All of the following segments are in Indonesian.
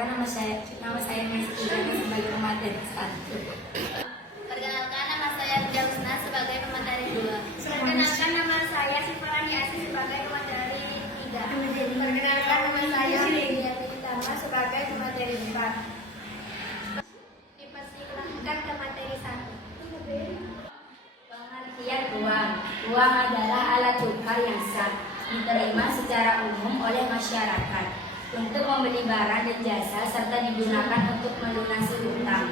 Perkenalkan nama saya Messi sebagai pemateri 1. Perkenalkan nama saya Ria Husna sebagai pemateri 2. Perkenalkan nama saya Sifalani Asih sebagai pemateri 3. Perkenalkan nama saya Lydia Tama sebagai pemateri 4. Dipersilahkan ke materi 1. Pengertian uang. Uang adalah alat tukar yang sah, diterima secara umum oleh masyarakat untuk membeli barang dan jasa serta digunakan untuk melunasi hutang.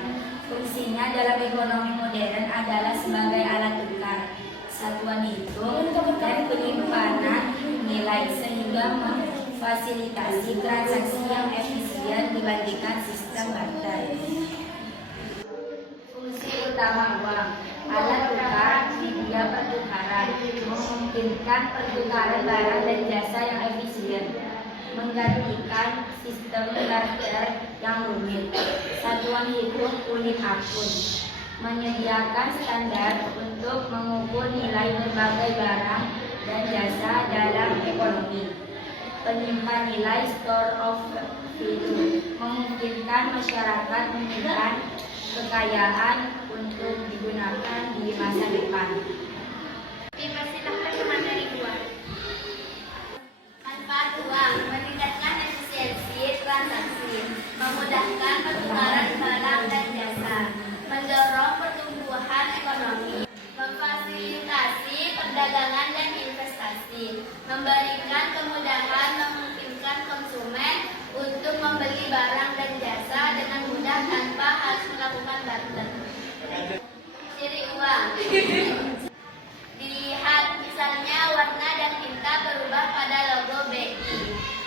Fungsinya dalam ekonomi modern adalah sebagai alat tukar, satuan hitung, dan penyimpanan nilai sehingga memfasilitasi transaksi yang efisien dibandingkan sistem barter. Fungsi utama uang. Alat tukar media pertukaran, memungkinkan pertukaran barang dan jasa yang efisien, menggantikan sistem barter yang rumit. Satuan hitung unit akun, menyediakan standar untuk mengukur nilai berbagai barang dan jasa dalam ekonomi. Penyimpan nilai store of value, memungkinkan masyarakat menyimpan kekayaan untuk digunakan di masa depan. Dipersilahkan ke materi 2. Manfaat uang meningkatkan efisiensi transaksi, memudahkan pertukaran barang dan jasa, mendorong pertumbuhan ekonomi, memfasilitasi perdagangan dan investasi, memberikan kemudahan memungkinkan konsumen untuk membeli barang dan jasa dengan mudah tanpa harus melakukan barter. Ciri uang. Dilihat misalnya warna dan tinta berubah pada logo BI.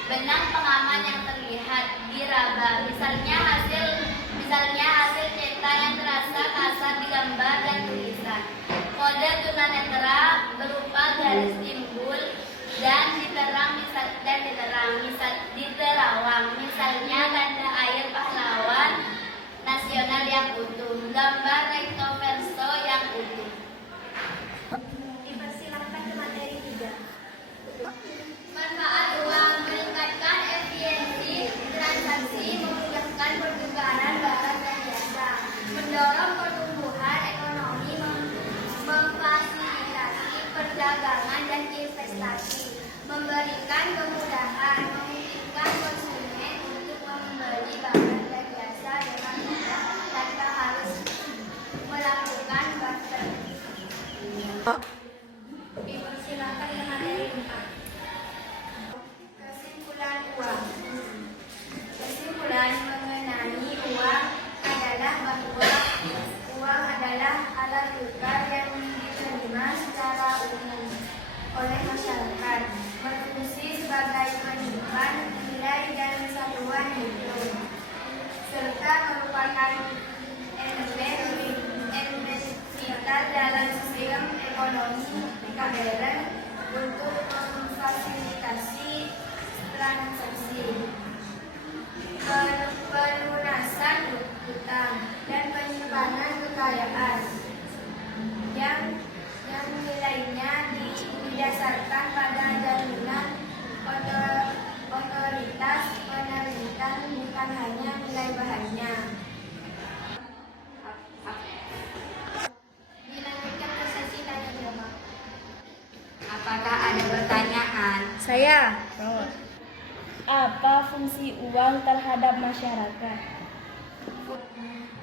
Benang pengaman yang terlihat diraba. Misalnya hasil cetak yang terasa kasar di gambar dan tulisan. Kode tunanetra berupa garis timbul dan diterawang. Misalnya tanda air pahlawan nasional yang utuh, gambar recto verso yang utuh. Dipersilahkan ke materi 3. Manfaat uang meningkatkan efisiensi transaksi, memudahkan pertukaran barang dan jasa, mendorong pertumbuhan ekonomi, memfasilitasi perdagangan dan investasi, memberikan kemudahan, memungkinkan konsumen untuk membeli barang dan jasa dengan mudah tanpa harus melakukan barter. Dipersilahkan ke materi 4. Kesimpulan uang. Kesimpulan mengenai uang adalah bahwa uang adalah alat tukar yang diterima secara umum oleh masyarakat, berfungsi sebagai penyimpan nilai dan satuan hitung, serta merupakan elemen vital dalam sistem ekonomi modern untuk memfasilitasi transaksi, pelunasan hutang, dan penyimpanan kekayaan yang nilainya didasarkan pada jaminan otoritas penerbitan, bukan hanya nilai bahannya. Dilanjutkan ke sesi tanya jawab. Apakah ada pertanyaan? Saya, apa fungsi uang terhadap masyarakat?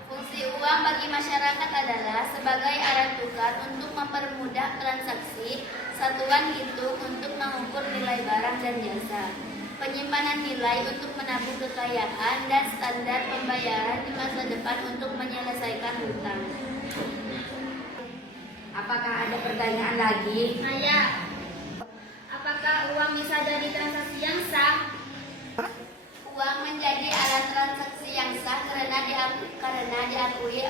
Fungsi uang bagi masyarakat adalah sebagai alat tukar untuk mempermudah transaksi, satuan hitung untuk mengukur nilai barang dan jasa, penyimpanan nilai untuk menabung kekayaan, dan standar pembayaran di masa depan untuk menyelesaikan hutang. Apakah ada pertanyaan lagi? Saya, apakah uang bisa jadi transaksi yang sah? Uang menjadi alat transaksi yang sah karena diakui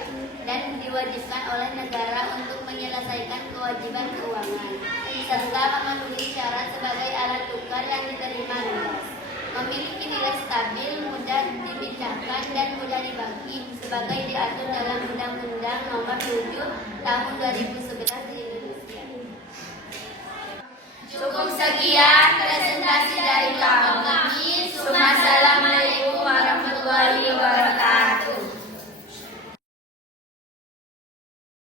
dan diwajibkan oleh negara untuk menyelesaikan kewajiban keuangan, serta memenuhi syarat sebagai alat tukar yang diterima luas, memiliki nilai stabil, mudah dibincangkan, dan mudah dibagi, sebagai diatur dalam Undang-Undang Nomor 7 Tahun 2011 di Indonesia. Cukup sekian presentasi dari kelompok kami. Assalamualaikum.